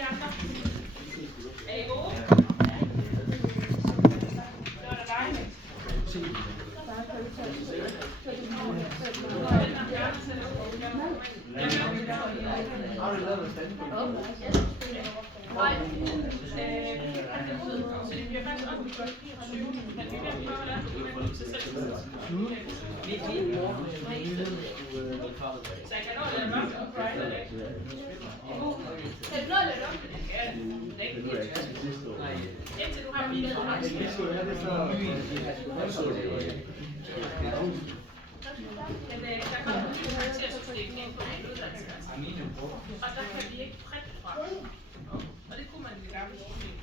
de andre? Er I gode? Det var da dejligt. Har du lavet en stand? Nej, vi kan det ud, så det bliver faktisk op i godt 24, men vi vil prøve at lade det ud til selv. Så jeg kan nå at lade mørkt op, right? Kan du nå at lade op? Ja, det er ikke indtil du har min ned. Men der kommer et nyt karaktersystem ind på min uddannelse. Og der kan vi ikke printe fra. Og det kunne man i det gamle system.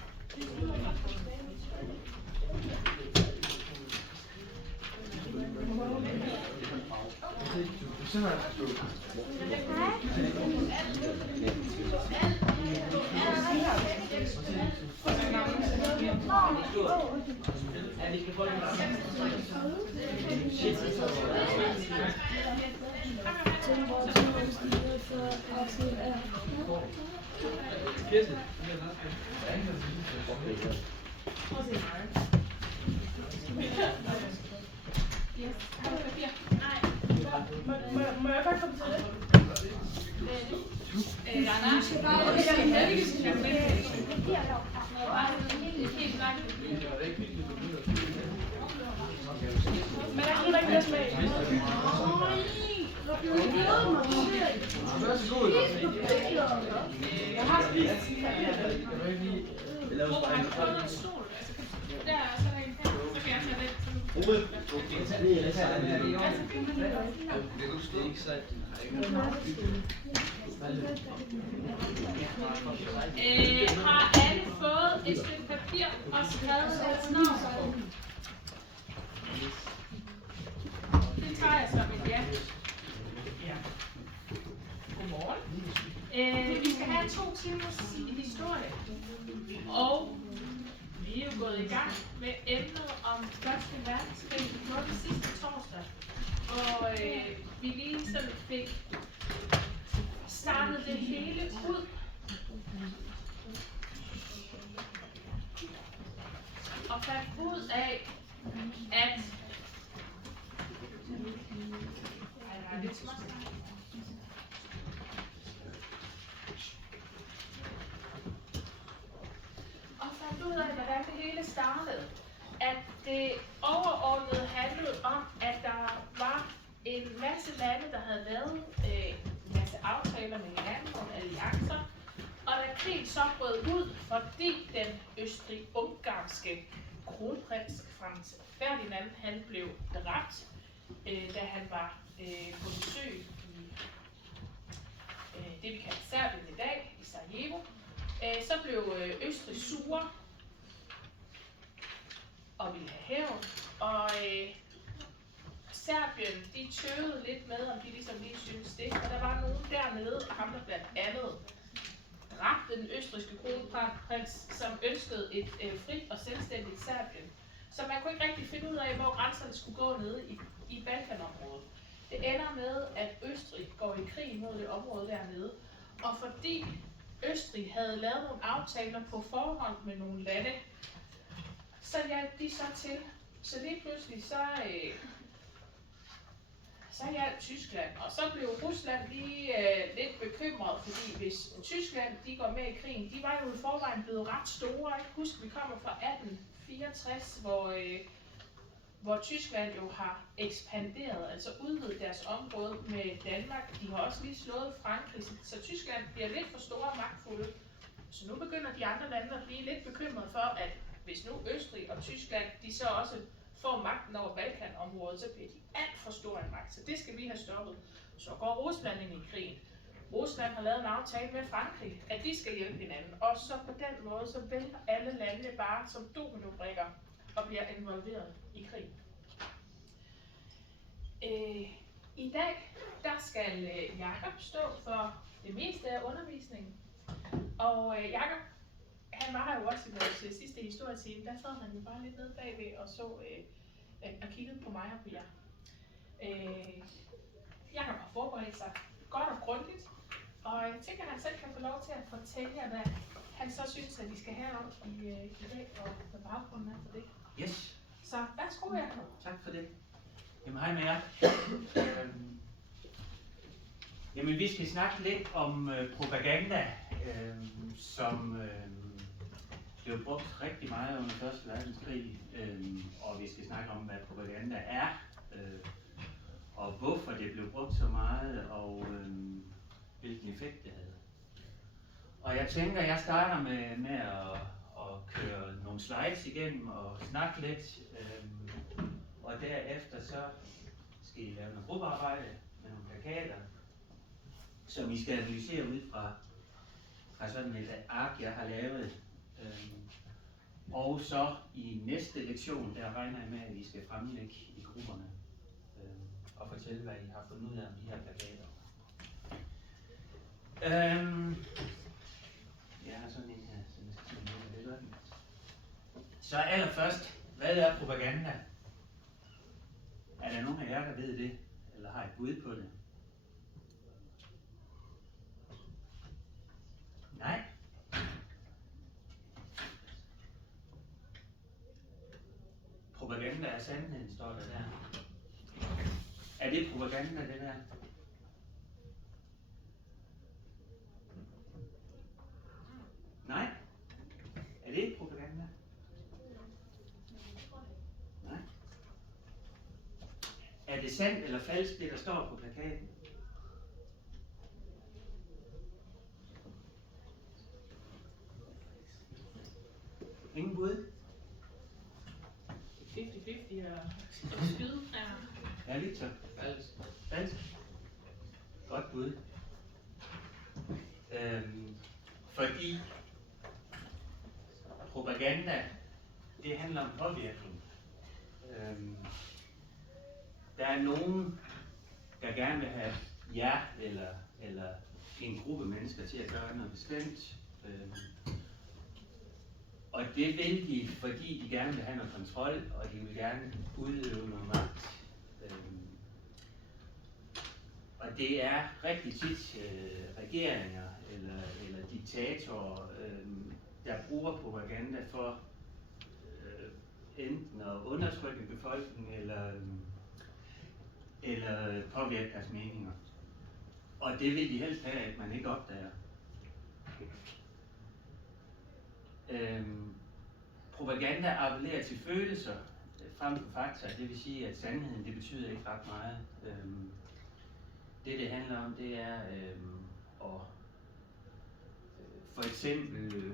Må jeg bare komme til det? Men jeg kan ikke lade smag. Jeg har spist. Hvor har du fundet en stol? Der er så der en her. Så kan jeg tage den. Har alle fået et stykke papir og skrevet deres navn på? Det tager jeg som et ja. Godmorgen. Vi skal have 2 timers historie. Og vi er jo gået i gang med emnet om Første Verdenskrig på den sidste torsdag. Og vi lige sådan fik startet det hele ud. Og fandt ud af, at hvordan det hele startede. At det overordnet handlede om, at der var en masse lande, der havde lavet en masse aftaler med hinanden, nogle alliancer. Og da krigen så brød ud, fordi den østrig-ungarske kronprins Franz Ferdinand, han blev dræbt, da han var på besøg i det vi kalder Serbien i dag, i Sarajevo. Så blev Østrig sure og ville have hævn, og Serbien, de tøvede lidt med, om de ligesom lige syntes det, og der var nogen dernede, og ham der blandt andet dræbte den østrigske kronprins, som ønskede et frit og selvstændigt Serbien. Så man kunne ikke rigtig finde ud af, hvor grænserne skulle gå nede i Balkanområdet. Det ender med, at Østrig går i krig mod det område dernede, og fordi Østrig havde lavet nogle aftaler på forhånd med nogle lande, så hjalp de så til. Så lige pludselig så hjalp Tyskland, og så blev Rusland lige lidt bekymret, fordi hvis Tyskland de går med i krigen, de var jo i forvejen blevet ret store. Ikke? Husk, vi kommer fra 1864, hvor Tyskland jo har ekspanderet, altså udvidet deres område med Danmark. De har også lige slået Frankrig, så Tyskland bliver lidt for store og magtfulde. Så nu begynder de andre lande at blive lidt bekymrede for, at hvis nu Østrig og Tyskland, de så også får magten over Balkanområdet, så bliver de alt for stor en magt. Så det skal vi have stoppet. Så går Rusland ind i krigen. Rusland har lavet en aftale med Frankrig, at de skal hjælpe hinanden. Og så på den måde, så vælter alle lande bare som dominobrikker og bliver involveret i krig. I dag, der skal Jakob stå for det meste af undervisningen. Og Jakob, han var her jo også i vores sidste historietime. Der sad han jo bare lidt nede bagved og så og kiggede på mig og på jer. Jakob har forberedt sig godt og grundigt, Og jeg tænker, at han selv kan få lov til at fortælle jer, hvad han så synes, at vi skal have om i dag, og hvad baggrunden er for det. Yes, Så værsgo, Jacob. tak for det. Jamen hej med jer. Jamen vi skal snakke lidt om propaganda, som blev brugt rigtig meget under 1. verdenskrig, og vi skal snakke om, hvad propaganda er, og hvorfor det blev brugt så meget, og hvilken effekt det havde. Og jeg tænker, at jeg starter med at køre nogle slides igennem og snakke lidt, og derefter så skal I lave noget gruppearbejde med nogle plakater, som I skal analysere ud fra sådan et ark, jeg har lavet. Og så i næste lektion, der regner jeg med, at I skal fremlægge i grupperne og fortælle, hvad I har fundet ud af om de her plakater. Jeg har sådan en her, så jeg skal se, om det gør den. Så allerførst, hvad er propaganda? Er der nogen af jer, der ved det, eller har et bud på det? Nej? Propaganda er sandheden, står der der. Er det propaganda, det der? Nej? Er det ikke propaganda? Nej? Er det sandt eller falsk, det der står på plakaten? Ingen bud? 50-50 og skyde. Ja, Victor. Falsk. Falsk. Godt bud. Fordi propaganda, det handler om påvirkning. Der er nogen, der gerne vil have jer eller en gruppe mennesker til at gøre noget bestemt. Og det vil de, fordi de gerne vil have noget kontrol, og de vil gerne udøve noget magt. Og det er rigtig tit regeringer eller diktatorer, der bruger propaganda for enten at undertrykke befolkningen eller påvirke deres meninger. Og det vil de helst have, at man ikke opdager. Propaganda appellerer til følelser frem for fakta, det vil sige, at sandheden det betyder ikke ret meget. Det handler om, det er at for eksempel,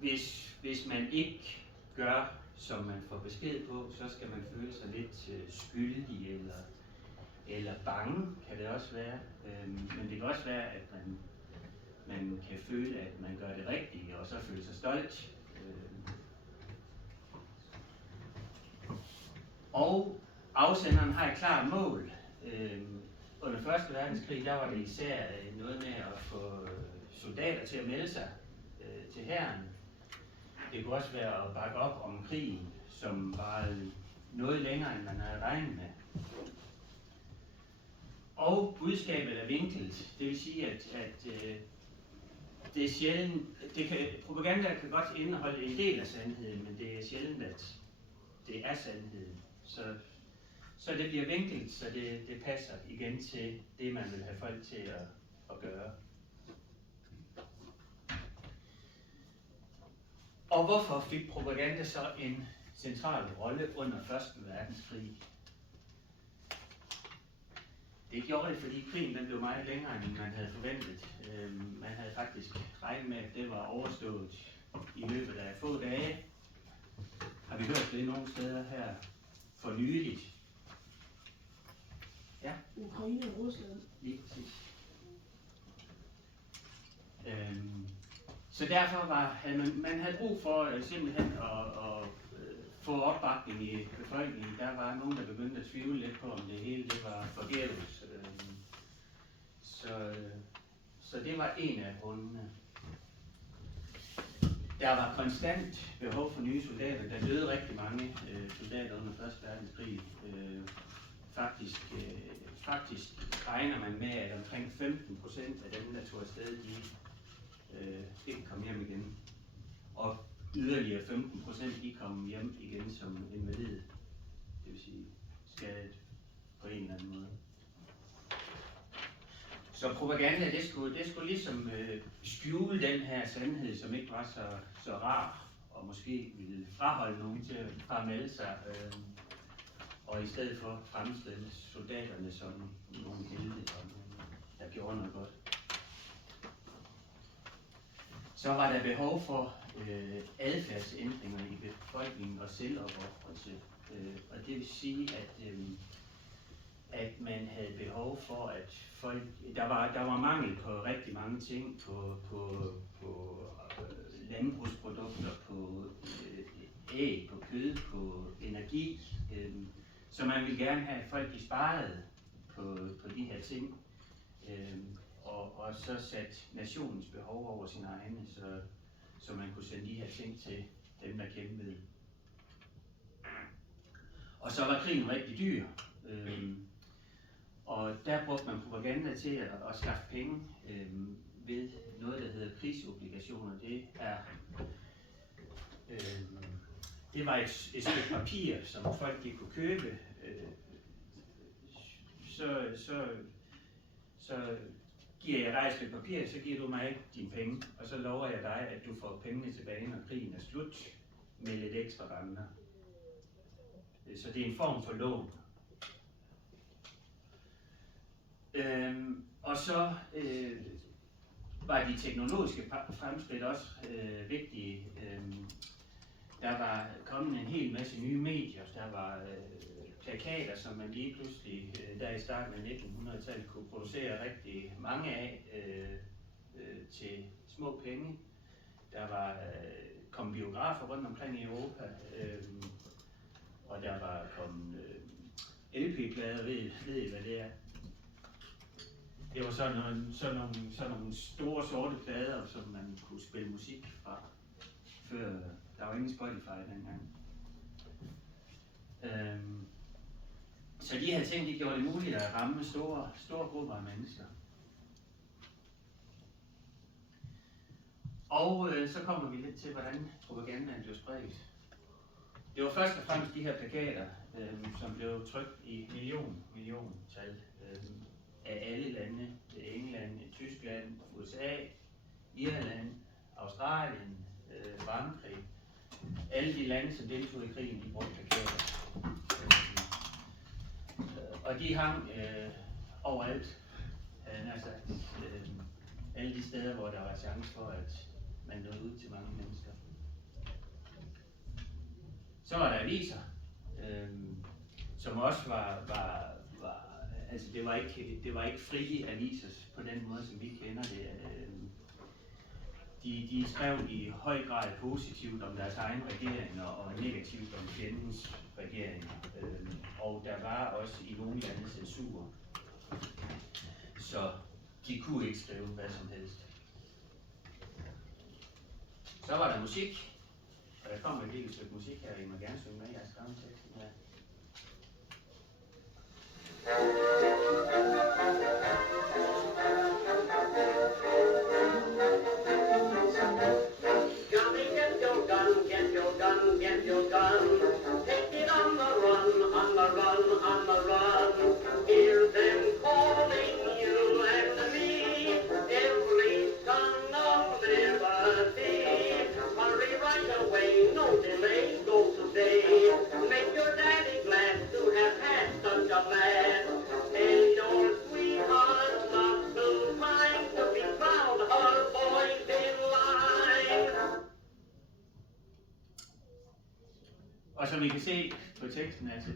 hvis man ikke gør, som man får besked på, så skal man føle sig lidt skyldig eller bange, kan det også være. Men det kan også være, at man kan føle, at man gør det rigtige, og så føle sig stolt. Og afsenderen har et klart mål. Under 1. verdenskrig, der var det især noget med at få soldater til at melde sig til hæren. Det kunne også være at bakke op om krigen, som var noget længere, end man havde regnet med. Og budskabet er vinklet. Det vil sige, at det er sjældent, propaganda kan godt indeholde en del af sandheden, men det er sjældent, at det er sandheden. Så det bliver vinklet, så det passer igen til det, man vil have folk til at gøre. Og hvorfor fik propaganda så en central rolle under 1. verdenskrig? Det gjorde det, fordi krigen den blev meget længere, end man havde forventet. Man havde faktisk regnet med, at det var overstået i løbet af få dage. Har vi hørt det nogle steder her for nyligt? Ja? Ukraine og Rusland. Lige præcis. Så derfor havde man havde brug for simpelthen at få opbakning i befolkningen. Der var nogen, der begyndte at tvivle lidt på, om det hele det var forgæves. Så det var en af grundene. Der var konstant behov for nye soldater. Der døde rigtig mange soldater under 1. verdenskrig. faktisk regner man med, at omkring 15% af dem, der tog afsted, de ikke kom hjem igen. Og yderligere 15% de kom hjem igen som invalid, det vil sige skadet på en eller anden måde. Så propaganda, det skulle ligesom skjule den her sandhed, som ikke var så rar, og måske ville fraholde nogen til at fremelde sig, og i stedet for fremstille soldaterne som nogle helte, og nogle, der gjorde noget godt. Så var der behov for adfærdsændringer i befolkningen og selvopofrelse, og det vil sige, at man havde behov for, at folk, der var mangel på rigtig mange ting, på landbrugsprodukter, på æg, på kød, på energi, så man ville gerne have, at folk de sparede på de her ting, og så satte nationens behov over sine egne, så man kunne sende de her ting til dem, der kæmpede. Og så var krigen rigtig dyr. Og der brugte man propaganda til at skaffe penge ved noget, der hedder krigsobligationer. Det var et stykke papir, som folk de kunne købe. Så giver jeg dig et stykke papir, så giver du mig dine penge, og så lover jeg dig, at du får pengene tilbage, når krigen er slut, med lidt ekstra renter. Så det er en form for lån. Og så var de teknologiske fremskridt også vigtige. Der var kommet en hel masse nye medier. Der var plakater, som man lige pludselig der i starten af 1900-tallet kunne producere rigtig mange af til små penge. Der var kom biografer rundt omkring i Europa, og der var kommet LP-plader, ved I hvad det er? Det var sådan nogle store sorte plader, som man kunne spille musik fra, før der var ingen Spotify dengang. Så de her ting, de gjorde det muligt at ramme store grupper af mennesker. Og så kommer vi lidt til, hvordan propagandaen blev spredt. Det var først og fremmest de her plakater, som blev trykt i milliontal af alle lande. England, Tyskland, USA, Irland, Australien, Frankrig. Alle de lande, som deltog i krigen, de brugte plakater. Og de hang overalt, altså alle de steder, hvor der var chance for, at man nåede ud til mange mennesker. Så var der aviser, som også var altså det var ikke frie aviser på den måde, som vi kender det. De skrev i høj grad positivt om deres egen regeringer og negativt om fjendens regeringer. Og der var også i nogle lande censur, så de kunne ikke skrive hvad som helst. Så var der musik, og der kommer et lille stykke musik her, I må gerne synge med, jeg har skrevet teksten her. Get your gun, take it on the run, on the run, on the run. Hear them calling you and me, every son of liberty. Hurry right away, no delay, go today. Make your daddy glad to have had such a lad. Tell your sweetheart not to mind, to be proud her boys in line. Og som I kan se på teksten, altså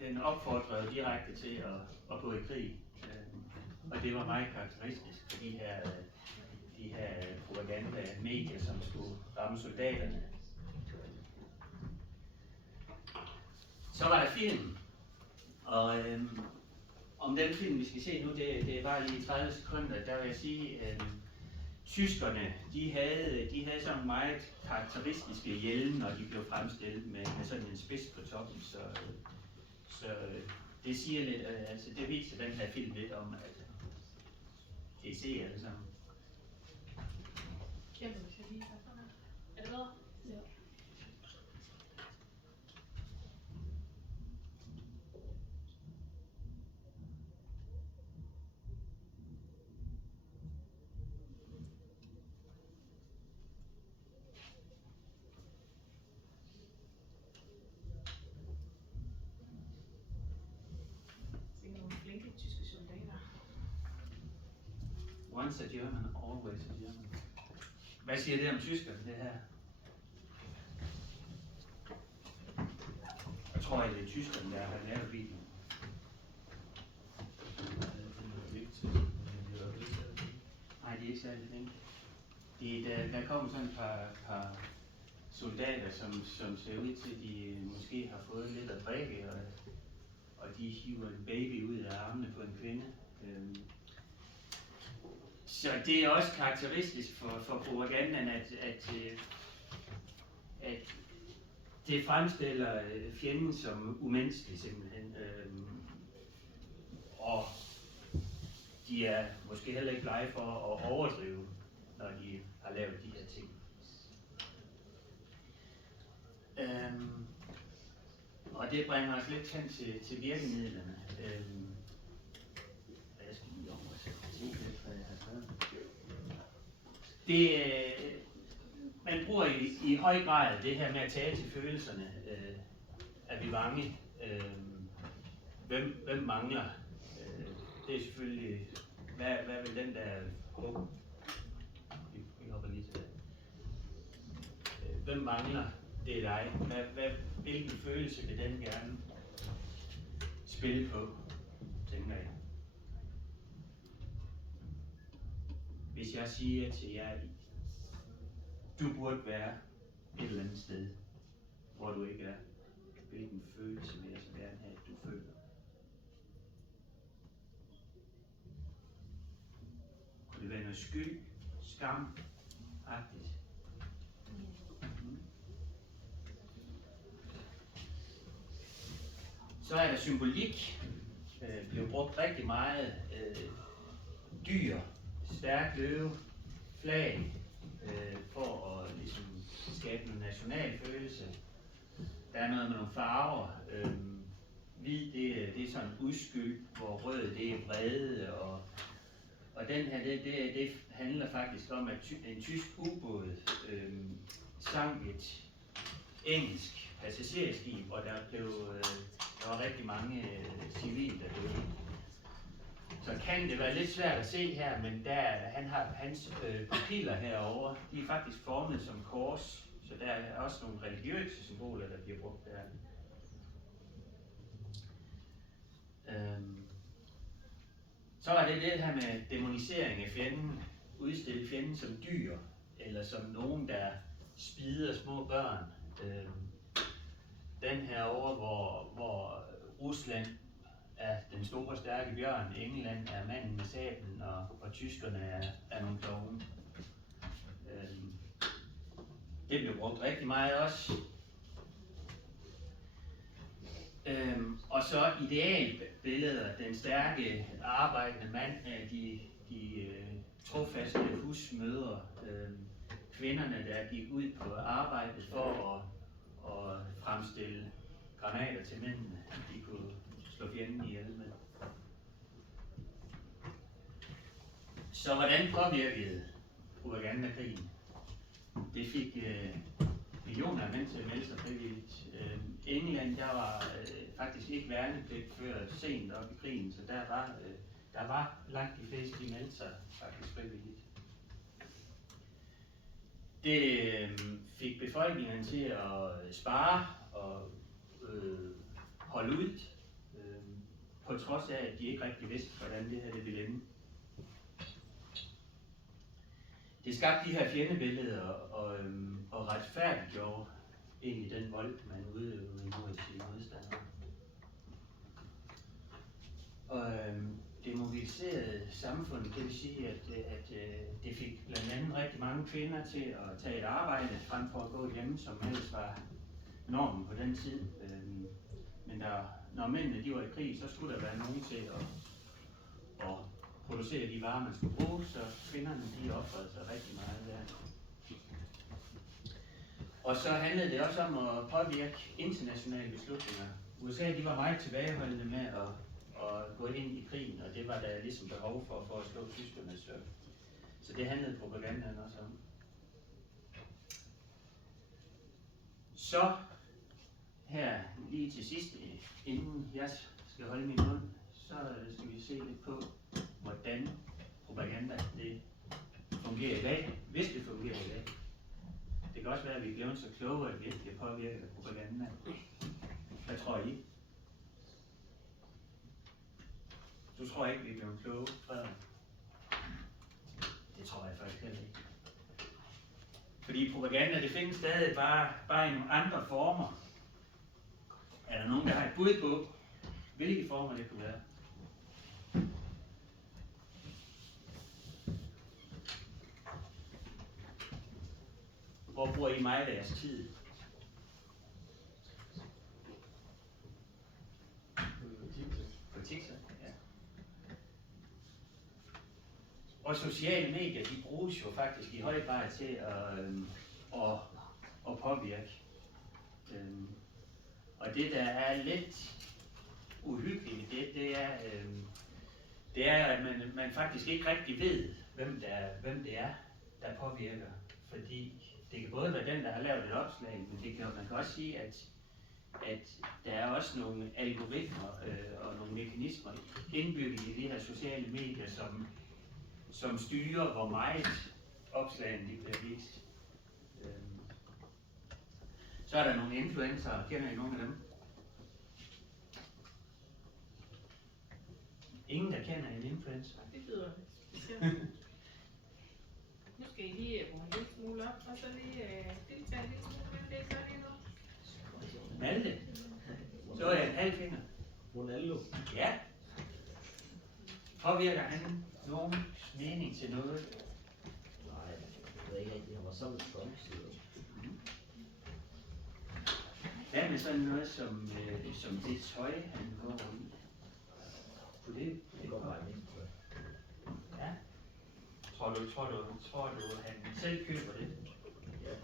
den opfordrede direkte til at gå i krig. Og det var meget karakteristisk for de her propaganda-medier, som skulle ramme soldaterne. Så var der film. Og om den film, vi skal se nu, det er bare lige 30 sekunder, der vil jeg sige, tyskerne, de havde sådan meget karakteristiske hjelme, når de blev fremstillet med sådan en spids på toppen, så det siger lidt, altså det viser den her film lidt om, at kan I se alle sammen? Jamen, hvis jeg lige tager sådan her. Er det bedre? Ja. Det er nogle flinke tyske soldater. Once a German, always a German. Hvad siger det om tyskerne, det her? Jeg tror, at det er tyskerne, der har lavet videoen. Nej, de er ikke særlig længe. Der kommer sådan et par soldater, som ser ud til, at de måske har fået lidt at drikke, og de hiver en baby ud af armene på en kvinde. Så det er også karakteristisk for propagandaen, at det fremstiller fjenden som umenneskelig simpelthen. Og de er måske heller ikke blege for at overdrive, når de har lavet de her ting. Og det bringer os lidt hen til virkemidlerne. Jeg skal lige over og se lidt, hvad jeg har skrevet. Man bruger i høj grad det her med at tale til følelserne. Er vi bange? Hvem mangler? Det er selvfølgelig, hvad vil den der vi hopper lige til det. Hvem mangler? Det er dig. Hvilken følelse vil den gerne spille på, tænker jeg. Hvis jeg siger til jer, du burde være et eller andet sted, hvor du ikke er, hvilken følelse vil jeg så gerne have, at du føler? Kunne det være noget skyld, skam-agtigt? Så er der symbolik, bliver brugt rigtig meget. Dyr, stærk løve, flag, for at ligesom skabe en national følelse. Der er noget med nogle farver. Hvid, det er sådan uskyld, hvor rød det er vrede, og den her, det handler faktisk om, at en tysk ubåd sank et engelsk passagerskib, og der var rigtig mange civile, der døde. Så kan det være lidt svært at se her, men hans pupiller herovre, de er faktisk formet som kors, så der er også nogle religiøse symboler, der bliver brugt der. Så er det her med dæmonisering af fjenden, udstille fjenden som dyr, eller som nogen, der spider små børn. Den her over, hvor Rusland er den store stærke bjørn, England er manden med sablen, og tyskerne er nogle klovne. Det bliver brugt rigtig meget også. Og så idealbilleder, den stærke arbejdende mand, de trofaste husmødre, kvinderne, der gik ud på arbejdet for at fremstille granater til mændene, de kunne slå fjenden ihjel med. Så hvordan påvirkede propagandakrigen? Det fik millioner af mænd til at melde sig frivilligt. England, der var faktisk ikke værnepligt før sent op i krigen, så der var langt de fleste, de meldte sig faktisk frivilligt. Det fik befolkningen til at spare og holde ud, på trods af, at de ikke rigtig vidste, hvordan det her det ville ende. Det skabte de her fjendebilleder og retfærdiggjorde egentlig den vold, man udøvede imod sine modstandere. Og det mobiliserede samfund, det vil sige, at det fik blandt andet rigtig mange kvinder til at tage et arbejde, frem for at gå hjemme, som ellers var normen på den tid. Men når mændene de var i krig, så skulle der være nogen til at producere de varer, man skulle bruge, så kvinderne de ofrede sig rigtig meget der. Og så handlede det også om at påvirke internationale beslutninger. USA de var meget tilbageholdende med at gå ind i krigen, og det var der ligesom behov for at slå tyskerne. Så det handlede propagandaen også om. Så her lige til sidst, inden jeg skal holde min mund, så skal vi se lidt på, hvordan propaganda det fungerer i dag, hvis det fungerer i dag. Det kan også være, at vi er blevet så kloge, at vi ikke bliver påvirket af propaganda. Hvad tror I? Du tror ikke, vi er blevet kloge, Frederik? Det tror jeg faktisk heller ikke. Fordi propaganda, det findes stadig bare i nogle andre former. Er der nogen, der har et bud på, hvilke former det kunne være? Hvor bruger I meget af jeres tid? På TikTok, ja. Og sociale medier, de bruges jo faktisk i høj grad til at påvirke. Og det, der er lidt uhyggeligt, det er, at man faktisk ikke rigtig ved, hvem det er, der påvirker. Fordi det kan både være den, der har lavet et opslag, men man kan også sige, at der er også nogle algoritmer og nogle mekanismer indbygget i de her sociale medier, som styrer, hvor meget opslagene de bliver vist. Så er der nogle influencer. Kender I nogle af dem? Ingen, der kender en influencer. Det lyder specielt. Nu skal I lige bruge en lille smule op, og så lige deltage en lille smule. Det gør lige noget. Malte. Så er jeg en halv finger. Ronaldo. Ja. Påvirker han nogen mening til noget? Nej, jeg ved ikke rigtig, han var sammen med Trump. Hvad med sådan noget som det tøj, han går i? Kunne det går bare ikke på. Ja. Tror du, han selv køber det? Ja.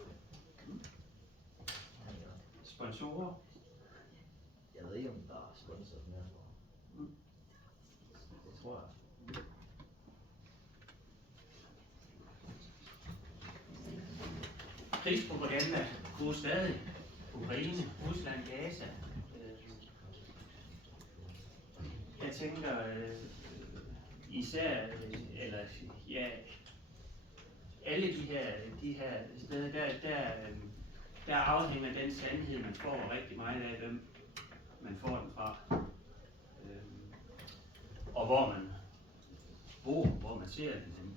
Sponsorer? Jeg ved ikke, om der er sponsor mere for. Det tror jeg. Krigspropaganda bruges stadig. Ukraine, Rusland, Gaza. Jeg tænker især, eller ja, alle de her steder, der afhænger den sandhed, man får rigtig meget af, hvem man får den fra. Og hvor man bor, hvor man ser den.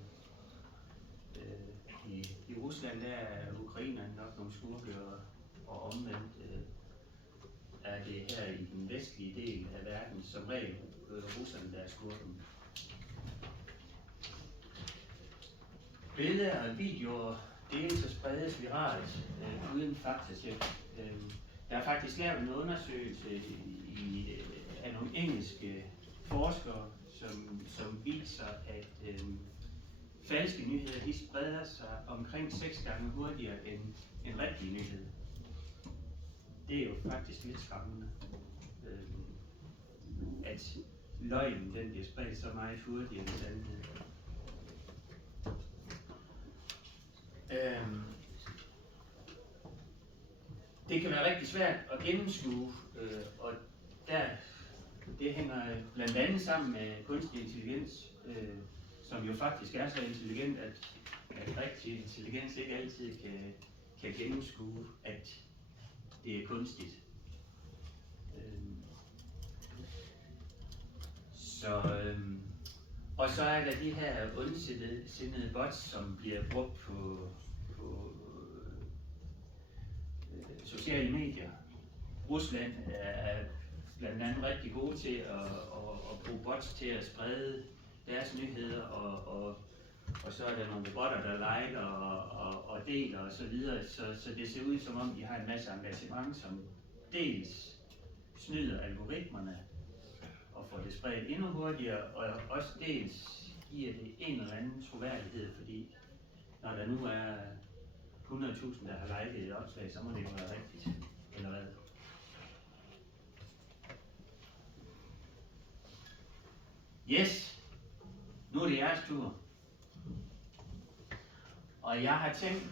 I Rusland der er ukrainerne nok nogle skurke, og omvendt er det her i den vestlige del af verden som regel russerne, der er skurken. Billeder og videoer deles og spredes viralt uden faktatjek. Der er faktisk lavet en undersøgelse af nogle engelske forskere, som viser, at falske nyheder de spreder sig omkring 6 gange hurtigere end rigtige nyheder. Det er jo faktisk lidt skræmmende, at løgnen den bliver spredt så meget hurtigere end sandheden. Det kan være rigtig svært at gennemskue, og det hænger blandt andet sammen med kunstig intelligens, som jo faktisk er så intelligent, at rigtig intelligens ikke altid kan gennemskue, at det er kunstigt. Og så er der de her ondsindede bots, som bliver brugt på sociale medier. Rusland er blandt andet rigtig gode til at bruge bots til at sprede deres nyheder, og så er der nogle robotter, der liker og deler og så videre, så det ser ud som om de har en masse engagement, som dels snyder algoritmerne og får det spredt endnu hurtigere, og også dels giver det en eller anden troværdighed, fordi når der nu er 100.000, der har liket et opslag, så må det jo være rigtigt, eller hvad? Yes, nu er det jeres tur. Og jeg har tænkt,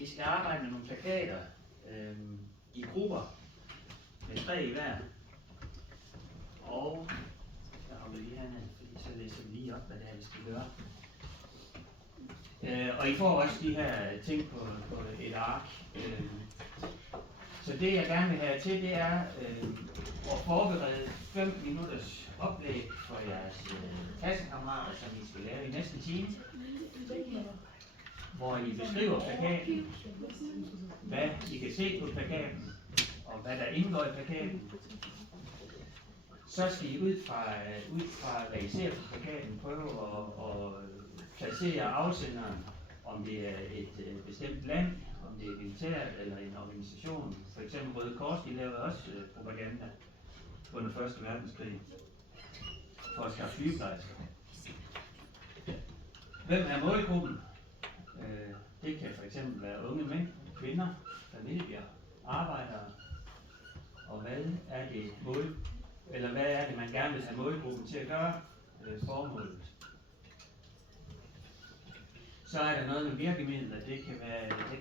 I skal arbejde med nogle plakater i grupper med 3 i hver. Og jeg har lige hernede, fordi så læser vi lige op, hvad det er, vi skal gøre. Og I får også de her ting på et ark. Så det jeg gerne vil have til, det er at forberede 5 minutters oplæg for jeres klassekammerater, som I skal lave i næste time. Hvor I beskriver plakaten, hvad I kan se på plakaten, og hvad der indgår i plakaten. Så skal I ud fra hvad I ser på plakaten, prøve at placere afsenderen, om det er et bestemt land, om det er militært eller en organisation. For eksempel Røde Kors, de lavede også propaganda under 1. verdenskrig for at skaffe sygeplejersker. Hvem er målgruppen? Det kan for eksempel være unge mænd, kvinder, familier, arbejdere. Og hvad er det man gerne vil have målgruppen til at gøre formålet? Så er der noget med virkemidler. Det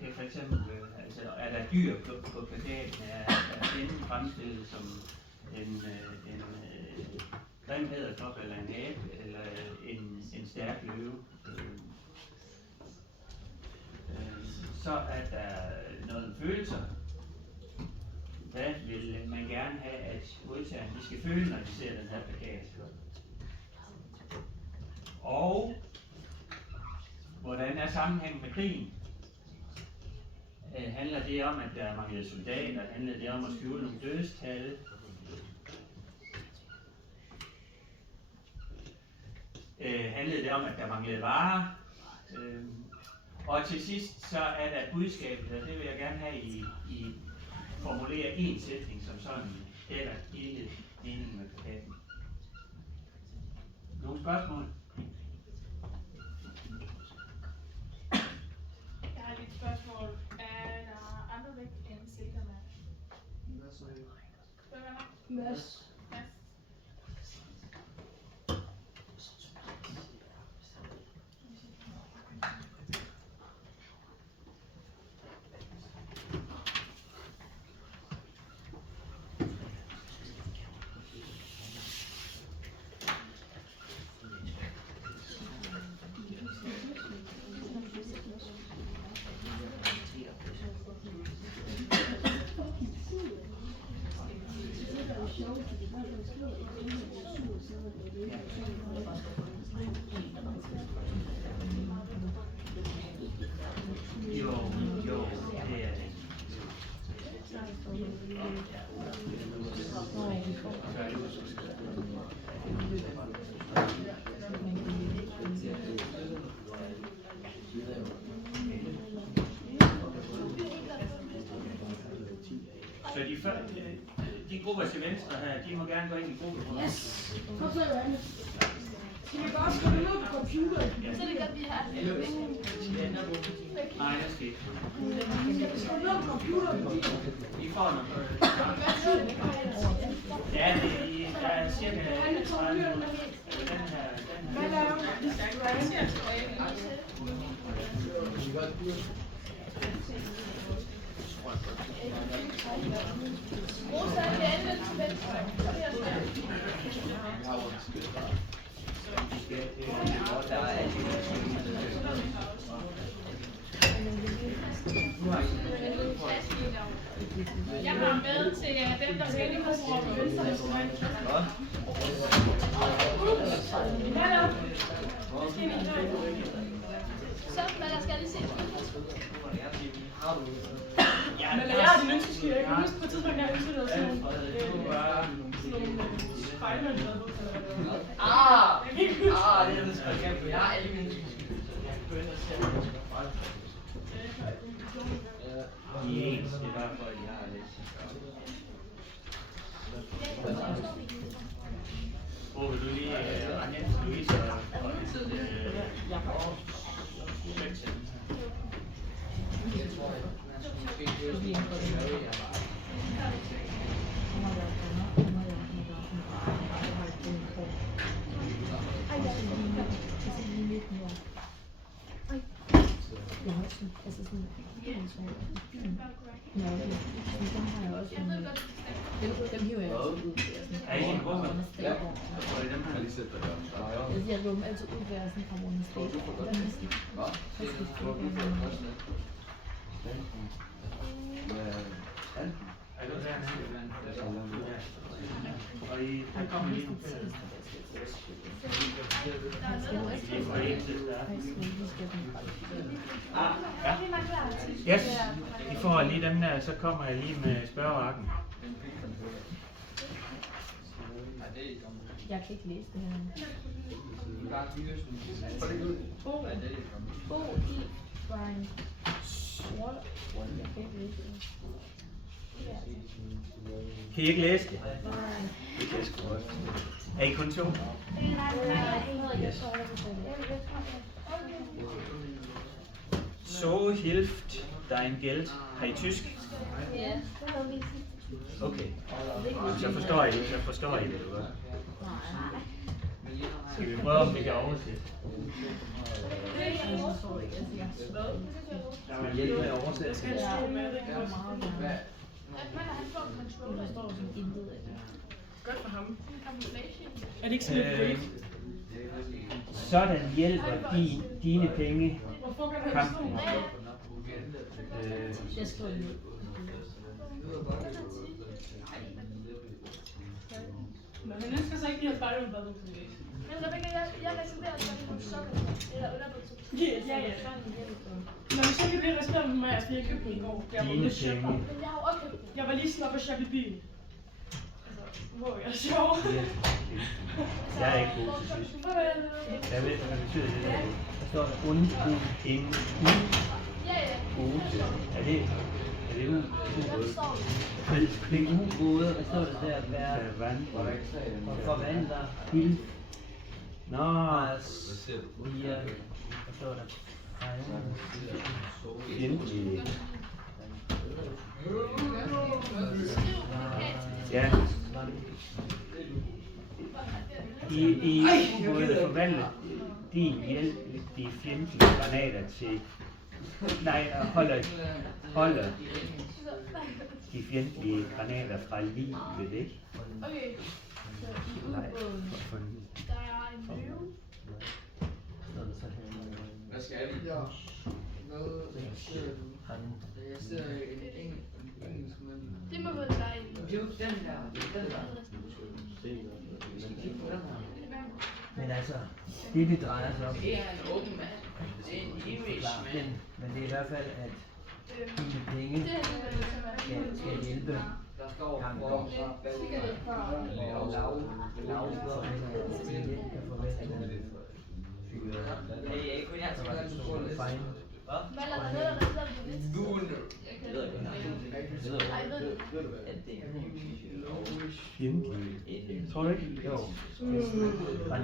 kan for eksempel altså er der dyr på plakaten, er fjenden fremstillet som en grim edderkop eller en abe eller en stærk løve. Så er der noget følelser. Hvad vil man gerne have, at modtagerne skal føle, når de ser den her plakat? Og hvordan er sammenhængen med krigen? Handler det om, at der mangler soldater? Handler det om at skjule nogle dødstal? Handlede det om, at der manglede varer? Og til sidst så er der budskabet, og det vil jeg gerne have, I formulerer en sætning som sådan, eller hele meningen med plakaten. Nogle spørgsmål? Jeg har lige et spørgsmål. Er der andre væk end Silkermand? Hvem er der? Mads. Så de grupper til venstre her, de må gerne gå ind i gruppen. Yes. Kom så, Johanne. Skal vi bare skrive det ned på computeren? Så er det godt, vi har det. Nej, jeg skal ikke. Skal vi skrive det ned på computeren? I får noget. Ja, der er cirka 30 minutter. Hvad laver du? Rosa er det andet til venstre. Jeg har med til dem, der skal ind i grupperummet. Hallo. Så, hvad der skal lige se? Men jeg har din ønskesky. Jeg kan huske på et tidspunkt, jeg har ønsket noget sådan nogle spejler, eller noget. Det er det sgu ikke. Jeg har alle mine ønskesky. Jeg kan gå ind og se, om jeg skal fejle. De er ens, det er bare for, at de har lidt. Hvor vil du lige rende ind til Louise og Jeg har også sådan, altså sådan, dem hiver jeg altid ud. er I en gruppe? Ja. Hvor er det dem her? Jeg hiver dem altid ud, ved at sådan komme under stik. Er du der? Og I, der kommer lige nogle fælles. Ja. Yes, I får lige dem der, så kommer jeg lige med spørgearken. Jeg kan ikke læse det her. Bo i Brian. Jeg kan ikke læse det. Kan I ikke læse det? Er I kun to? So hilft dein Geld. Har I tysk? Ja. Okay. Så forstår I det, eller hvad? Skal vi prøve, om vi kan oversætte? Skal hjælpe med at oversætte? Godt for ham. Er det ikke sådan et break? Sådan hjælper dine penge Hvorfor kan han kampen. Jeg skriver det ned. Men han ønsker sig ikke lige at spejle ud, hvad du kan læse. Men Rebecca, jeg reserverer så lige nogle sokker eller underbukser. Ja. Når vi så kan blive reserveret med mig, jeg købte den i går. Jeg var Dine Men lidt sjov. penge. jeg har jo også købt den. Jeg var lige sådan oppe og shoppe i byen. Altså, hvor jeg er sjov. Jeg er ikke god til tysk. Jeg ved, hvad det betyder det der. Der står der und, in, Ja. gut. Er det u? Hvad står der? Det er ubåde, hvad står det der? Vand. Og forvandler. Hilf. Nå. Via. Hvad står der? Fjendtlige. Skriv Ja. I ubåde forvandler din hjælp de fjendtlige granater til... Nej, holder de fjendtlige granater fra livet, ikke? Okay. Så i Nej, ubåden, for der er en løve. Hvad skal vi? Ja. Jeg ser en engelsk mand. Det må vel være en. Det er jo den der. Men altså, det drejer sig om. Det er en ung mand. Det er en Englishman. Men det er i hvert fald, at dine penge Det er det, skal hjælpe. Der står for Hvad er der noget, der hedder det? fjendtlige. Tror du ikke? Jo.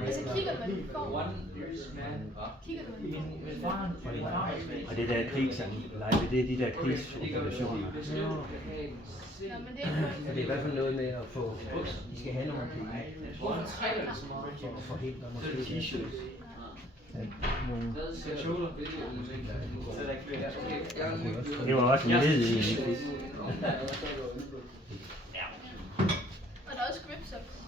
Altså kigger du, hvad du får? One Irishman. Kigger du, hvad du får? Og det der krigsangeleje, det er de der krigsoperationer. Nå, men det er ikke noget. Det er i hvert fald noget med at få, de skal have nogle penge. Hvorfor trækker det så meget? For at forhindre måske T-shirts. nogle Det var også en led i det. Og der er også grip socks.